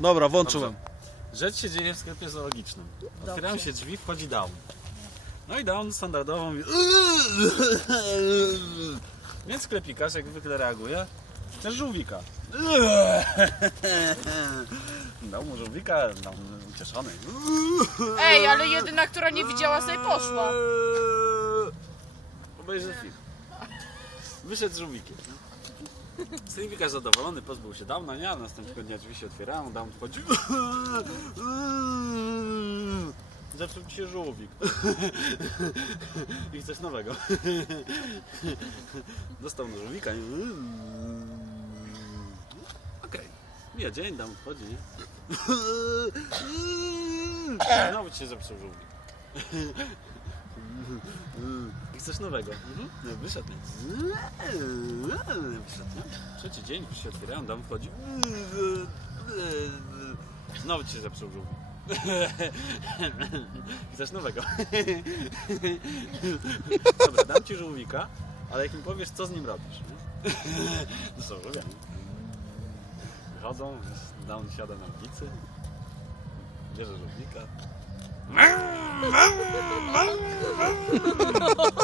Dobra, włączyłem. Rzecz się dzieje w sklepie zoologicznym. Otwierają się drzwi, wchodzi down. No i down standardowo mówi Więc sklepikarz jak zwykle reaguje. Chcesz żółwika? Dał mu żółwika, down ucieszony. Ej, ale jedyna, która nie widziała, sobie poszła. Obejrzy film. Wyszedł z żółwikiem. Sklepikarz zadowolony, pozbył się nie? A następnego dnia drzwi się otwierają, down wchodzi. Zepsuł ci się żółwik. I chcesz nowego. Dostał na żółwika. i- Okej. Mija dzień, down wchodzi, nie? Znowu ci się zepsuł żółwik. I chcesz nowego. Mhm. No, wyszedł. Wyszedł, nie? Trzeci dzień, się otwierają, dom wchodzi. Znowu ci się zepsuł żółwik. Chcesz nowego. Dobra, dam ci żółwika, ale jak mi powiesz, co z nim robisz. No co, żółwia. Wychodzą, down siada na ulicy, bierze żółwika.